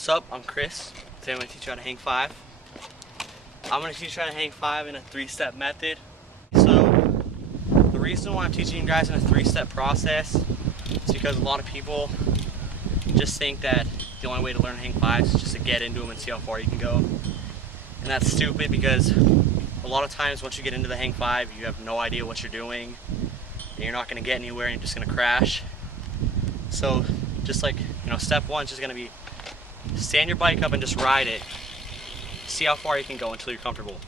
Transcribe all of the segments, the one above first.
What's up? I'm Chris. Today I'm going to teach you how to hang 5. I'm going to teach you how to hang 5 in a 3-step method. So the reason why I'm teaching you guys in a 3-step process is because a lot of people just think that the only way to learn to hang 5s is just to get into them and see how far you can go. And that's stupid because a lot of times once you get into the hang 5, you have no idea what you're doing and you're not going to get anywhere and you're just going to crash. So just like, step 1 is just going to be stand your bike up and just ride it. See how far you can go until you're comfortable.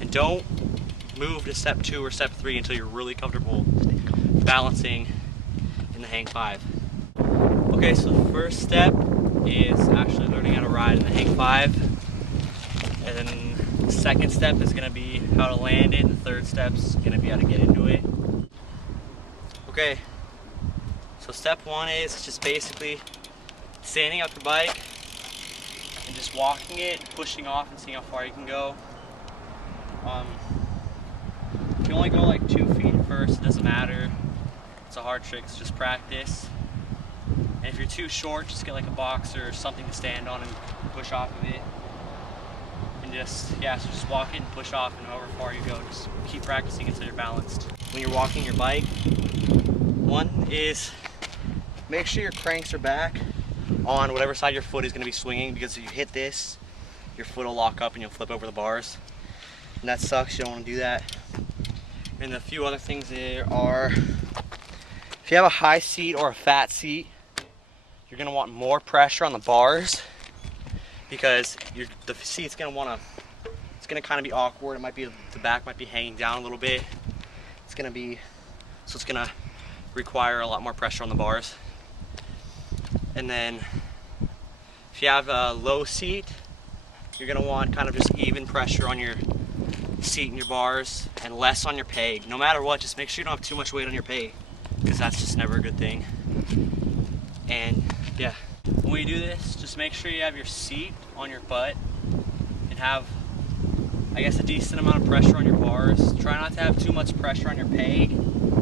And don't move to step 2 or step 3 until you're really comfortable balancing in the hang 5. Okay, so the first step is actually learning how to ride in the hang 5. And then the second step is going to be how to land it. And the third step is going to be how to get into it. Okay, so step 1 is just basically standing up your bike and just walking it, pushing off and seeing how far you can go. If you only go like 2 feet first, it doesn't matter. It's a hard trick, it's just practice. And if you're too short, just get like a box or something to stand on and push off of it. And so just walk it and push off, and however far you go, just keep practicing until you're balanced. When you're walking your bike, 1 is make sure your cranks are back on whatever side your foot is going to be swinging, because if you hit this, your foot will lock up and you'll flip over the bars. And that sucks, you don't want to do that. And a few other things there are, if you have a high seat or a fat seat, you're going to want more pressure on the bars, because the seat's going to it's going to kind of be awkward. It might be, the back might be hanging down a little bit. It's going to require a lot more pressure on the bars. And then if you have a low seat, you're going to want kind of just even pressure on your seat and your bars and less on your peg. No matter what, just make sure you don't have too much weight on your peg, because that's just never a good thing. And yeah, when you do this, just make sure you have your seat on your butt and have, I guess, a decent amount of pressure on your bars. Try not to have too much pressure on your peg,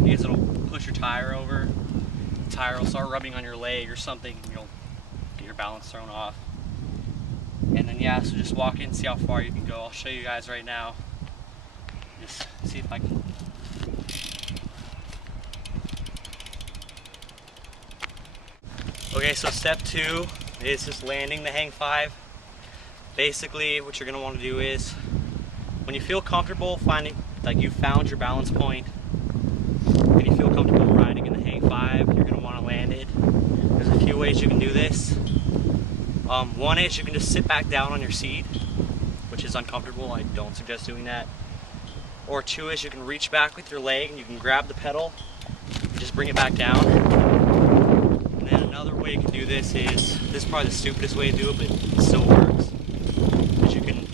because it'll push your tire over. The tire will start rubbing on your leg or something, and you'll get your balance thrown off. And then so just walk in and see how far you can go. I'll show you guys right now. Just see if I can. Okay, so step 2 is just landing the hang 5. Basically, what you're going to want to do is, when you feel comfortable finding, like you found your balance point, and you feel comfortable riding in the hang 5, you're going to want to land it. There's a few ways you can do this. 1 is you can just sit back down on your seat, which is uncomfortable. I don't suggest doing that. Or 2 is you can reach back with your leg and you can grab the pedal and just bring it back down. And then another way you can do this is probably the stupidest way to do it, but it still works. Is you can,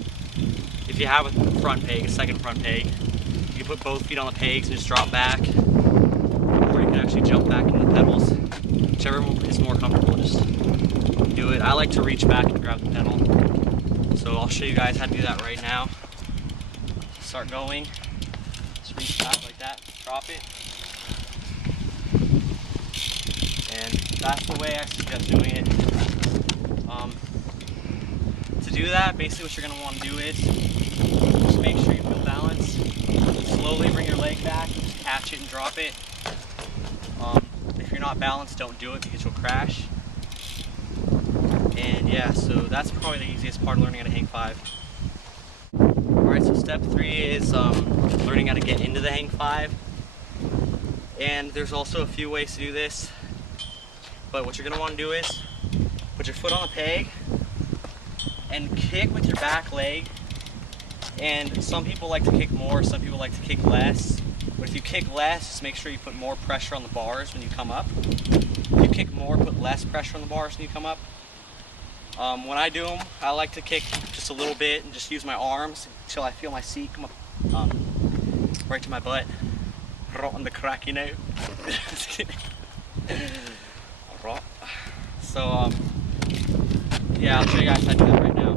if you have a front peg, a second front peg, you can put both feet on the pegs and just drop back. Or you can actually jump back into the pedals. Whichever is more comfortable, just do it. I like to reach back and grab the pedal. So I'll show you guys how to do that right now. Start going. Just reach back like that, drop it. And that's the way I suggest doing it. To do that, basically what you're going to want to do is just make sure you feel balanced. Slowly bring your leg back, just catch it and drop it. If you're not balanced, don't do it because you'll crash. And so that's probably the easiest part of learning how to hang 5. Alright, so step 3 is learning how to get into the hang 5. And there's also a few ways to do this. But what you're going to want to do is put your foot on the peg and kick with your back leg. And some people like to kick more, some people like to kick less. But if you kick less, just make sure you put more pressure on the bars when you come up. If you kick more, put less pressure on the bars when you come up. When I do them, I like to kick just a little bit and just use my arms until I feel my seat come up right to my butt. Right on the crack, Just kidding. So, I'll show you guys how to do that right now.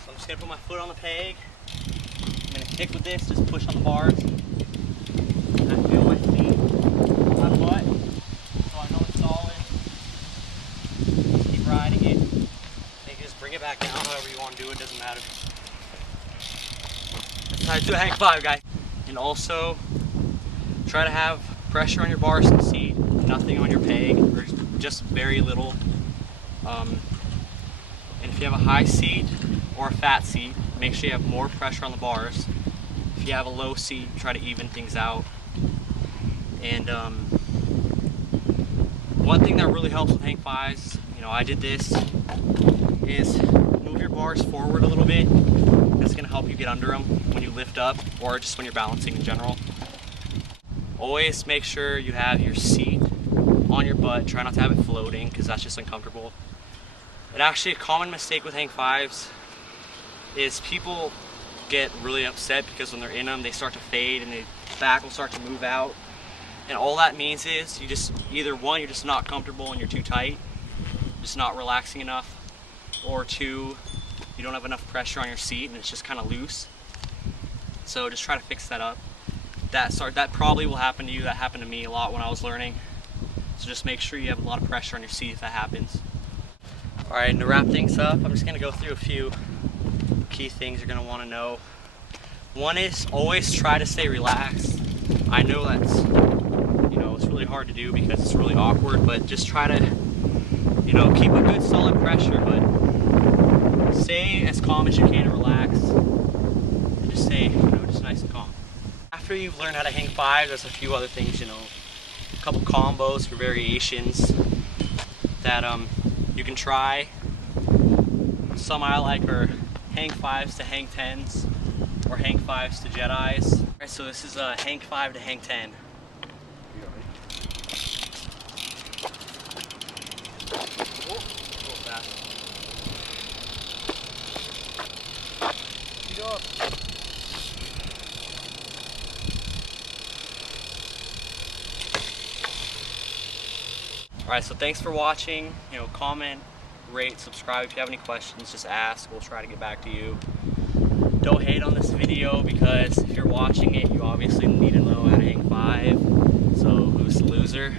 So I'm just going to put my foot on the peg. I'm going to kick with this, just push on the bars. I feel my feet let's do a hang five, guys. And also, try to have pressure on your bars and seat, nothing on your peg, or just very little. And if you have a high seat or a fat seat, make sure you have more pressure on the bars. If you have a low seat, try to even things out. And one thing that really helps with hang fives, you know, I did this, is move your bars forward a little bit. That's going to help you get under them when you lift up, or just when you're balancing in general. Always make sure you have your seat on your butt. Try not to have it floating, because that's just uncomfortable. And actually, a common mistake with hang fives is people get really upset because when they're in them, they start to fade and the back will start to move out. And all that means is you just, either one, you're just not comfortable and you're too tight, just not relaxing enough, or two, you don't have enough pressure on your seat and it's just kind of loose. So just try to fix that up. That probably will happen to you. That happened to me a lot when I was learning. So just make sure you have a lot of pressure on your seat if that happens. All right, and to wrap things up, I'm just gonna go through a few key things you're gonna wanna know. One is always try to stay relaxed. I know that's, you know, it's really hard to do because it's really awkward, but just try to, you know, keep a good solid pressure, but stay as calm as you can and relax. And just stay, you know, just nice and calm. After you've learned how to hang five, there's a few other things, you know, a couple combos for variations that you can try. Some I like are hang fives to hang tens, or hang fives to Jedis. All right, so this is a hang five to hang 10. Alright, so thanks for watching. You know, comment, rate, subscribe. If you have any questions, just ask. We'll try to get back to you. Don't hate on this video, because if you're watching it, you obviously need to know how to hang five. So who's the loser?